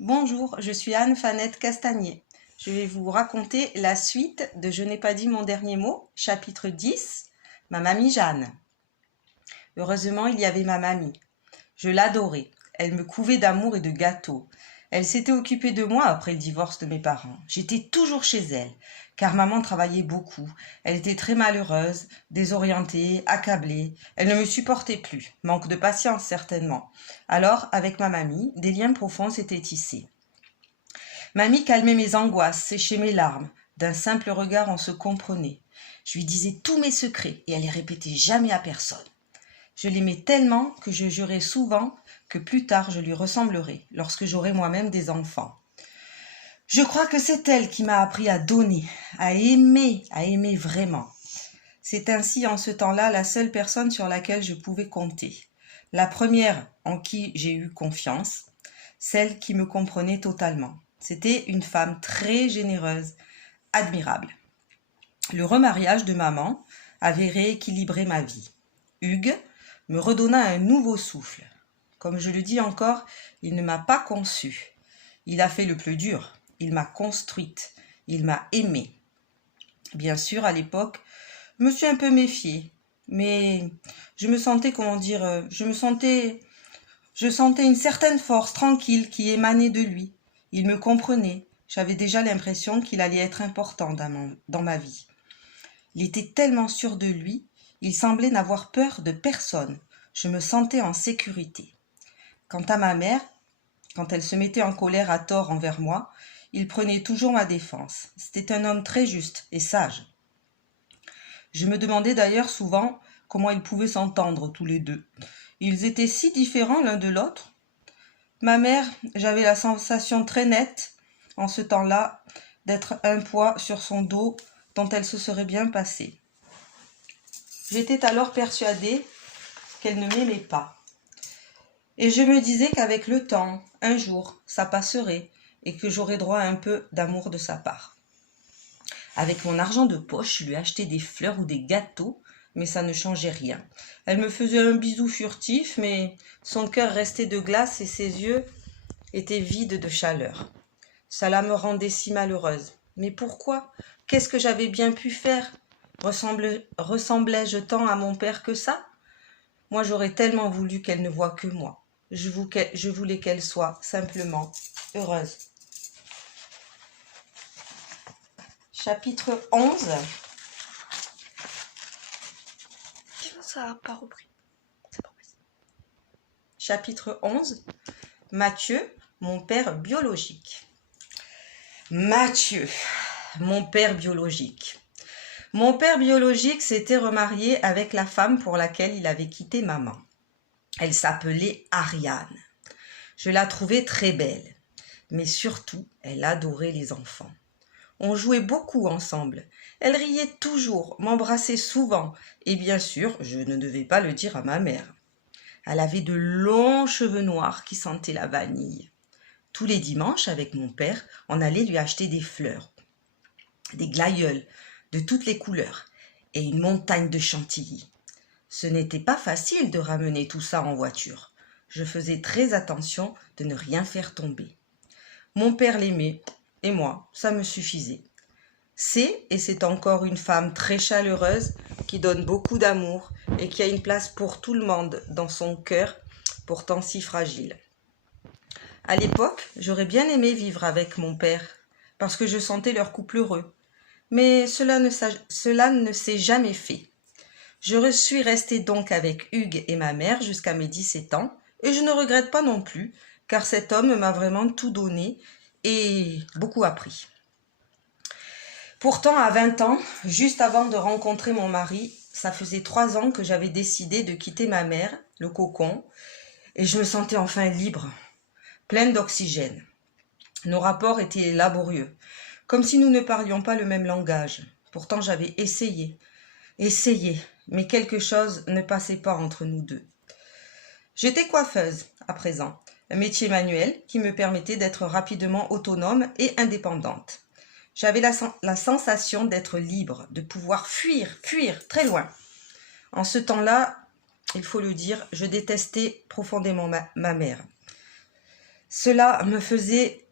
Bonjour, je suis Anne-Fanette Castagnier. Je vais vous raconter la suite de Je n'ai pas dit mon dernier mot, chapitre 10, ma mamie Jeanne. Heureusement, il y avait ma mamie. Je l'adorais. Elle me couvait d'amour et de gâteaux. Elle s'était occupée de moi après le divorce de mes parents. J'étais toujours chez elle, car maman travaillait beaucoup. Elle était très malheureuse, désorientée, accablée. Elle ne me supportait plus. Manque de patience, certainement. Alors, avec ma mamie, des liens profonds s'étaient tissés. Mamie calmait mes angoisses, séchait mes larmes. D'un simple regard, on se comprenait. Je lui disais tous mes secrets et elle les répétait jamais à personne. Je l'aimais tellement que je jurais souvent que plus tard je lui ressemblerai, lorsque j'aurai moi-même des enfants. Je crois que c'est elle qui m'a appris à donner, à aimer vraiment. C'est ainsi en ce temps-là la seule personne sur laquelle je pouvais compter. La première en qui j'ai eu confiance, celle qui me comprenait totalement. C'était une femme très généreuse, admirable. Le remariage de maman avait rééquilibré ma vie. Hugues me redonna un nouveau souffle. Comme je le dis encore, il ne m'a pas conçue. Il a fait le plus dur. Il m'a construite. Il m'a aimée. Bien sûr, à l'époque, je me suis un peu méfiée. Mais je me sentais, je sentais une certaine force tranquille qui émanait de lui. Il me comprenait. J'avais déjà l'impression qu'il allait être important dans ma vie. Il était tellement sûr de lui, il semblait n'avoir peur de personne. Je me sentais en sécurité. Quant à ma mère, quand elle se mettait en colère à tort envers moi, il prenait toujours ma défense. C'était un homme très juste et sage. Je me demandais d'ailleurs souvent comment ils pouvaient s'entendre tous les deux. Ils étaient si différents l'un de l'autre. Ma mère, j'avais la sensation très nette, en ce temps-là, d'être un poids sur son dos dont elle se serait bien passée. J'étais alors persuadée qu'elle ne m'aimait pas. Et je me disais qu'avec le temps, un jour, ça passerait et que j'aurais droit à un peu d'amour de sa part. Avec mon argent de poche, je lui achetais des fleurs ou des gâteaux, mais ça ne changeait rien. Elle me faisait un bisou furtif, mais son cœur restait de glace et ses yeux étaient vides de chaleur. Cela me rendait si malheureuse. Mais pourquoi? Qu'est-ce que j'avais bien pu faire? Ressemblais-je tant à mon père que ça? Moi, j'aurais tellement voulu qu'elle ne voie que moi. Je voulais qu'elle soit simplement heureuse. Chapitre 11. Ça n'a pas repris. C'est pas possible. Chapitre 11. Mathieu, mon père biologique. Mathieu, mon père biologique. Mon père biologique s'était remarié avec la femme pour laquelle il avait quitté maman. Elle s'appelait Ariane. Je la trouvais très belle, mais surtout, elle adorait les enfants. On jouait beaucoup ensemble. Elle riait toujours, m'embrassait souvent, et bien sûr, je ne devais pas le dire à ma mère. Elle avait de longs cheveux noirs qui sentaient la vanille. Tous les dimanches, avec mon père, on allait lui acheter des fleurs, des glaïeuls de toutes les couleurs, et une montagne de chantilly. Ce n'était pas facile de ramener tout ça en voiture. Je faisais très attention de ne rien faire tomber. Mon père l'aimait, et moi, ça me suffisait. C'est encore une femme très chaleureuse qui donne beaucoup d'amour et qui a une place pour tout le monde dans son cœur, pourtant si fragile. À l'époque, j'aurais bien aimé vivre avec mon père, parce que je sentais leur couple heureux. Mais cela ne s'est jamais fait. Je suis restée donc avec Hugues et ma mère jusqu'à mes 17 ans, et je ne regrette pas non plus, car cet homme m'a vraiment tout donné et beaucoup appris. Pourtant, à 20 ans, juste avant de rencontrer mon mari, ça faisait 3 ans que j'avais décidé de quitter ma mère, le cocon, et je me sentais enfin libre, pleine d'oxygène. Nos rapports étaient laborieux, comme si nous ne parlions pas le même langage. Pourtant, j'avais essayé, mais quelque chose ne passait pas entre nous deux. J'étais coiffeuse, à présent, un métier manuel qui me permettait d'être rapidement autonome et indépendante. J'avais la sensation d'être libre, de pouvoir fuir très loin. En ce temps-là, il faut le dire, je détestais profondément ma mère. Cela me faisait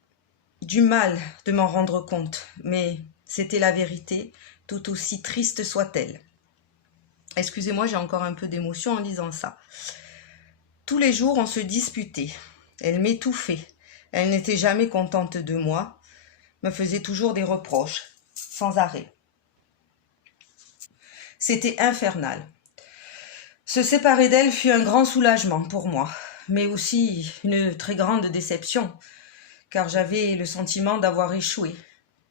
du mal de m'en rendre compte, mais c'était la vérité, tout aussi triste soit-elle. Excusez-moi, j'ai encore un peu d'émotion en lisant ça. Tous les jours, on se disputait. Elle m'étouffait. Elle n'était jamais contente de moi, me faisait toujours des reproches, sans arrêt. C'était infernal. Se séparer d'elle fut un grand soulagement pour moi, mais aussi une très grande déception, car j'avais le sentiment d'avoir échoué,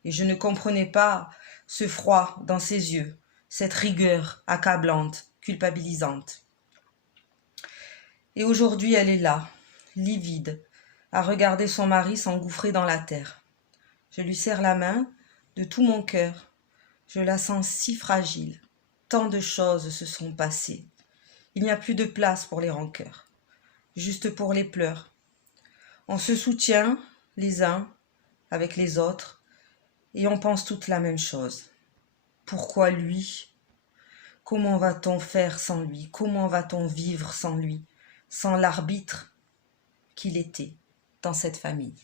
et je ne comprenais pas ce froid dans ses yeux, cette rigueur accablante, culpabilisante. Et aujourd'hui, elle est là, livide, à regarder son mari s'engouffrer dans la terre. Je lui serre la main de tout mon cœur. Je la sens si fragile. Tant de choses se sont passées. Il n'y a plus de place pour les rancœurs, juste pour les pleurs. On se soutient les uns avec les autres et on pense toute la même chose. Pourquoi lui ? Comment va-t-on faire sans lui ? Comment va-t-on vivre sans lui ? Sans l'arbitre qu'il était dans cette famille.